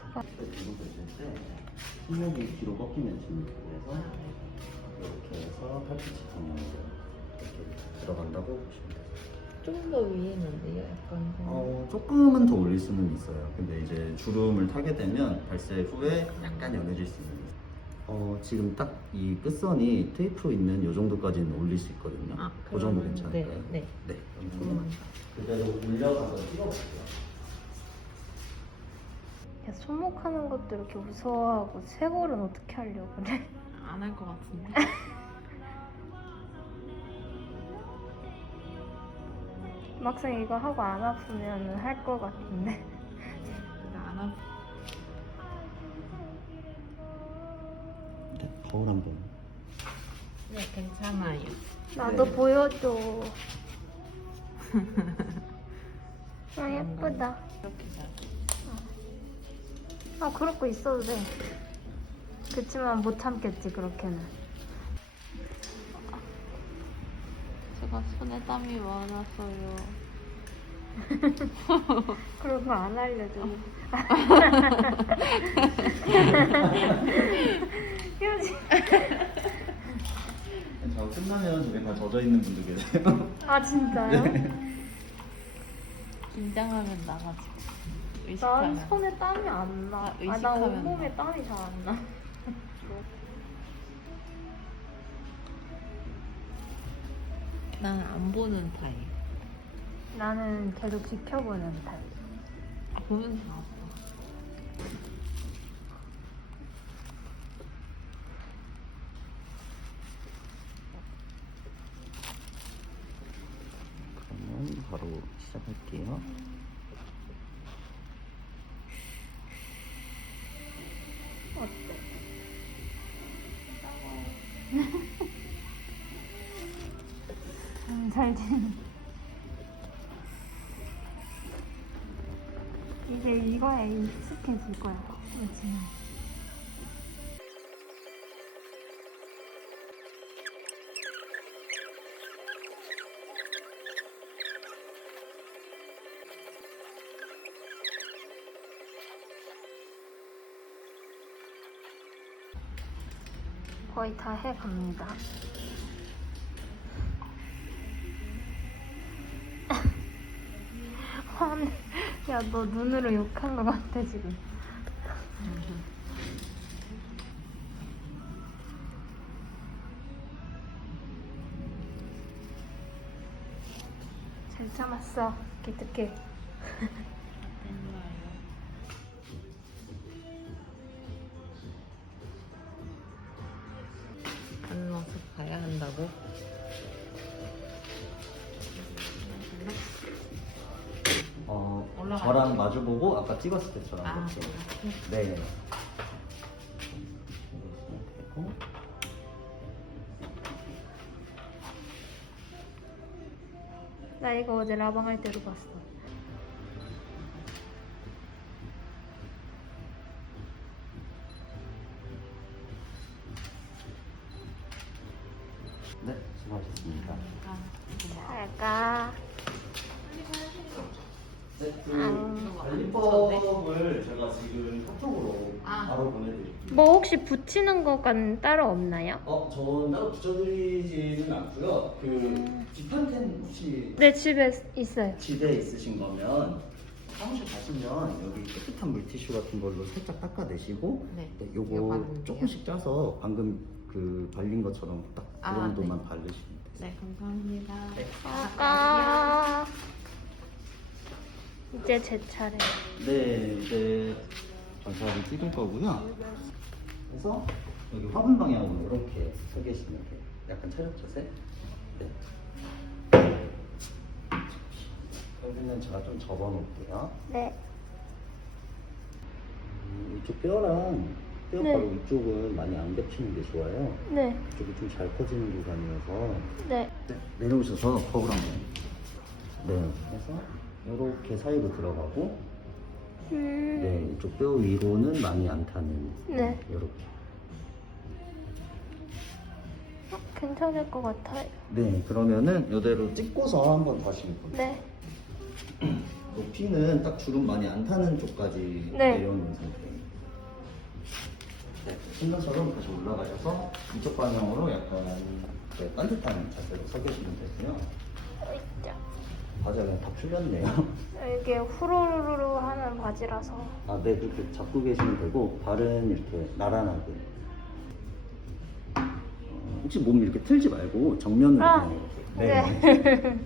때 손목이 뒤로 꺾이면 됩니다. 그래서 이렇게 해서 팔꿈치 방향으로 이렇게 들어간다고 보시면 돼요. 좀더 위에 있는데요, 약간. 어, 조금은 더 올릴 수는 있어요. 근데 이제 주름을 타게 되면 발색 후에 약간 연해질 수 있는. 어, 지금 딱 이 끝선이 테이프 있는 이 정도까지는 올릴 수 있거든요. 아, 그 정도 그러면- 괜찮을까요? 네, 네. 네. 그러면 그대로 올려가서 찍어볼게요. 야, 손목하는 것도 이렇게 무서워하고 쇄골은 어떻게 하려고 그래? 안 할 것 같은데. 막상 이거 하고 안 아프면 할 것 같은데. 근데 안 할. 네, 거울 한번. 네, 괜찮아요. 나도 네. 보여줘. 아 예쁘다. 이렇게 잘. 아 그렇고 있어도 돼. 그치만 못 참겠지 그렇게는. 제가 손에 땀이 많았어요. 그런 거 안 알려줘. 휴지. 저 끝나면 저기 다 젖어 있는 분도 계세요. 아 진짜요? 긴장하면 나가지. 난 의식하면. 손에 땀이 안 나. 아, 아, 나 의식하면 온몸에 땀이 잘 안 나. 난안 보는 타입. 나는 계속 지켜보는 타입. 아, 보면 다 아파. 그러면 바로 시작할게요. 지내. 이제 이거에 익숙해질 거야. 그렇지. 거의 다 해갑니다. 화내. 야, 너 눈으로 욕한 것 같아, 지금. 잘 참았어, 기특해. 저랑 마주보고 아까 찍었을 때처럼 아, 이렇게. 이렇게? 네. 되고. 나 이거 어제 라방 할 때도 봤어. 네, 그 음. 관리법을 제가 지금 카톡으로 아. 바로 보내드릴게요. 뭐 혹시 붙이는 거간 따로 없나요? 어, 전 따로 붙여드리지는 않고요. 그 음. 뒷판텐 혹시 네, 집에 있어요. 집에 있으신 거면 사무실 가시면 여기 깨끗한 물티슈 같은 걸로 살짝 닦아내시고 네. 네, 요거? 조금씩 짜서 방금 그 발린 것처럼 딱 그 아, 정도만 바르시면 돼요. 네, 감사합니다. 네. 가. 이제 제 차례. 네, 이제 전사를 찍을 거고요. 그래서 여기 화분 방향으로 이렇게 서 계시면 돼요. 약간 차렷 자세. 네. 여기는 제가 좀 접어놓을게요. 네. 음, 이쪽 뼈랑 뼈 네. 바로 이쪽은 많이 안 겹치는 게 좋아요. 네. 이쪽이 좀 잘 커지는 구간이어서 네. 네, 내려오셔서 거울 한번. 네, 그래서 이렇게 사이로 들어가고, 음. 네, 이쪽 뼈 위로는 많이 안 타는. 네. 이렇게. 어, 괜찮을 것 같아요. 네, 그러면은 이대로 찍고서 한번 다시 해볼게요. 네. 높이는 딱 주름 많이 안 타는 쪽까지 네. 내려오는 상태예요. 신나처럼 다시 올라가셔서 이쪽 방향으로 약간 네, 딴듯한 자세로 서 계시면 되고요. 으이짜. 바지가 그냥 다 풀렸네요. 이게 후루루루 하는 바지라서. 아, 네, 그렇게 잡고 계시면 되고, 발은 이렇게 나란하게. 어, 혹시 몸 이렇게 틀지 말고 정면으로 아, 그냥 이렇게. 네.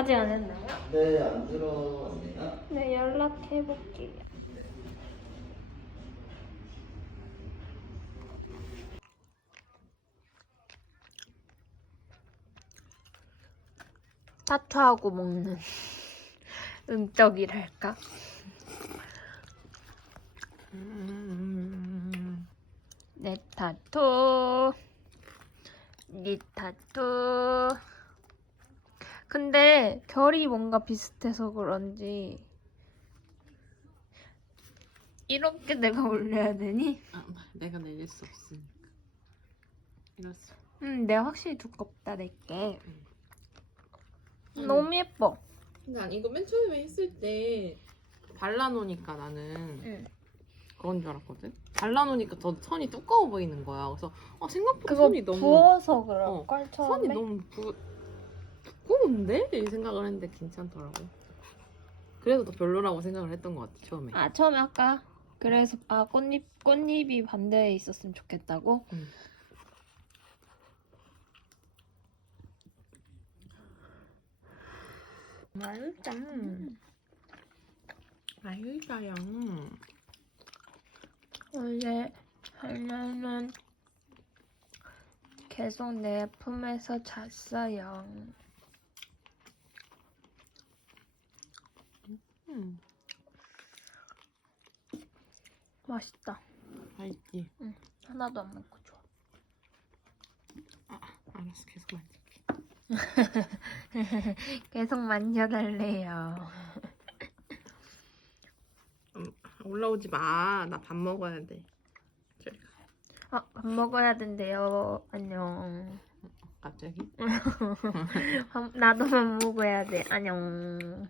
아직 안 했나요? 네, 안 들어왔네요. 네, 연락해 볼게요. 타투하고 먹는 음떡이랄까? 음, 내 타투, 네 타투. 근데 결이 뭔가 비슷해서 그런지 이렇게 내가 올려야 되니? 아, 내가 내릴 수 없으니까. 이랬어. 음, 내가 확실히 두껍다 내게. 음. 너무 예뻐. 근데 아니, 이거 맨 처음에 했을 때 발라놓으니까 나는 응. 그런 줄 알았거든. 발라놓으니까 더 선이 두꺼워 보이는 거야. 그래서 어, 생각보다 그거 선이 너무 부어서 그럴걸 어, 처음에. 선이 너무 부, 두꺼운데? 이 생각을 했는데 괜찮더라고. 그래서 더 별로라고 생각을 했던 것 같아 처음에. 아 처음에 아까 그래서 아 꽃잎 꽃잎이 반대에 있었으면 좋겠다고. 응. 맛있다. 맛있어요. 원래 하나는 계속 내 품에서 잤어요. 음, 맛있다. 맛있지. 하나도 안 먹고 좋아. 알았어, 계속 만질게. 계속 만져달래요. 올라오지 마. 나 밥 먹어야 돼. 저리 가. 아, 밥 먹어야 된대요. 안녕. 갑자기? 밥- 나도 밥 먹어야 돼. 안녕.